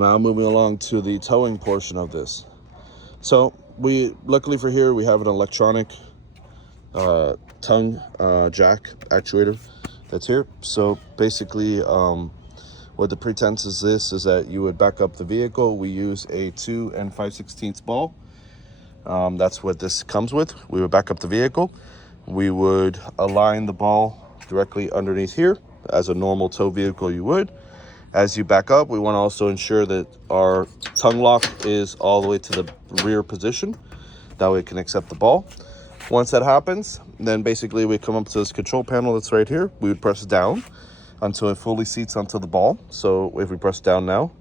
Now moving along to the towing portion of this. So luckily for here, we have an electronic tongue jack actuator that's here. So basically, what the pretense is is that you would back up the vehicle. We use a 2 5/16 ball. That's what this comes with. We would back up the vehicle. We would align the ball directly underneath here as a normal tow vehicle you would. As you back up, we want to also ensure that our tongue lock is all the way to the rear position. That way it can accept the ball. Once that happens, then basically we come up to this control panel that's right here. We would press down until it fully seats onto the ball. So if we press down now,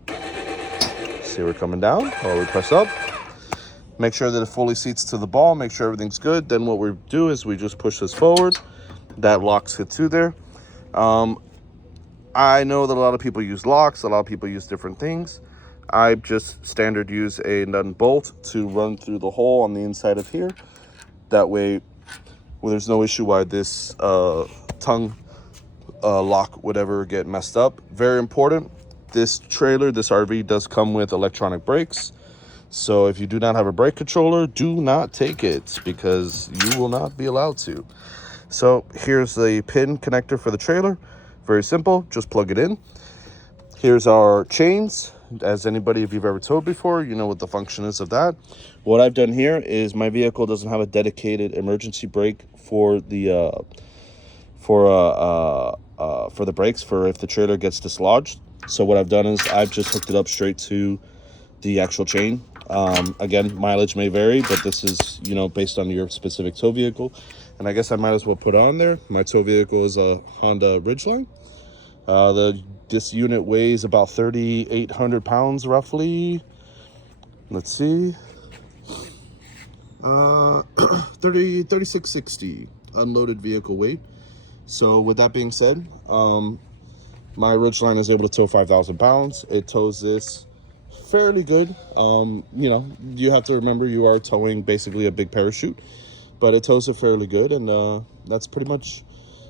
see we're coming down, or we press up. Make sure that it fully seats to the ball, make sure everything's good. Then what we do is we just push this forward. That locks it to there. I know that a lot of people use locks, a lot of people use different things. I just standard use a nut and bolt to run through the hole on the inside of here. That way, there's no issue why this tongue lock would ever get messed up. Very important, this trailer, this RV does come with electronic brakes. So if you do not have a brake controller, do not take it because you will not be allowed to. So here's the pin connector for the trailer. Very simple, just plug it in. Here's our chains. As anybody, if you've ever towed before, you know what the function is of that. What I've done here is my vehicle doesn't have a dedicated emergency brake for the brakes for if the trailer gets dislodged. So what I've done is I've just hooked it up straight to the actual chain. Again, mileage may vary, but this is, based on your specific tow vehicle. And I guess I might as well put on there. My tow vehicle is a Honda Ridgeline. This unit weighs about 3,800 pounds roughly. Let's see. 3660 unloaded vehicle weight. So with that being said, my Ridgeline is able to tow 5,000 pounds. It tows this fairly good. You have to remember you are towing basically a big parachute, but it tows it fairly good, and that's pretty much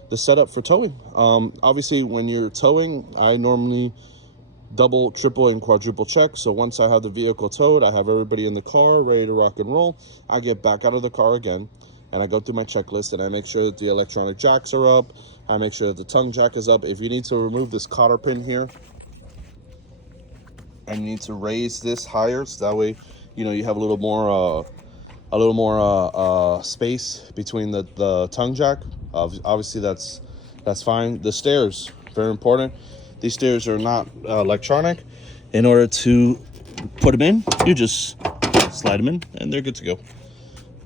the setup for towing. Obviously, when you're towing, I normally double, triple, and quadruple check. So once I have the vehicle towed, I have everybody in the car ready to rock and roll. I get back out of the car again, and I go through my checklist, and I make sure that the electronic jacks are up. I make sure that the tongue jack is up. If you need to remove this cotter pin here, and you need to raise this higher, so that way, you have a little more space between the tongue jack. Obviously, that's fine. The stairs, very important. These stairs are not electronic. In order to put them in, you just slide them in, and they're good to go.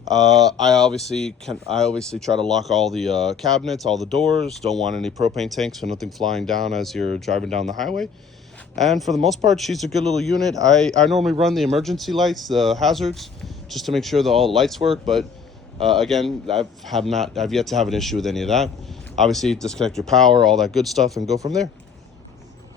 I obviously try to lock all the cabinets, all the doors. Don't want any propane tanks, so nothing flying down as you're driving down the highway. And for the most part, she's a good little unit. I normally run the emergency lights, the hazards, just to make sure that all the lights work. But again, I've yet to have an issue with any of that. Obviously, disconnect your power, all that good stuff, and go from there.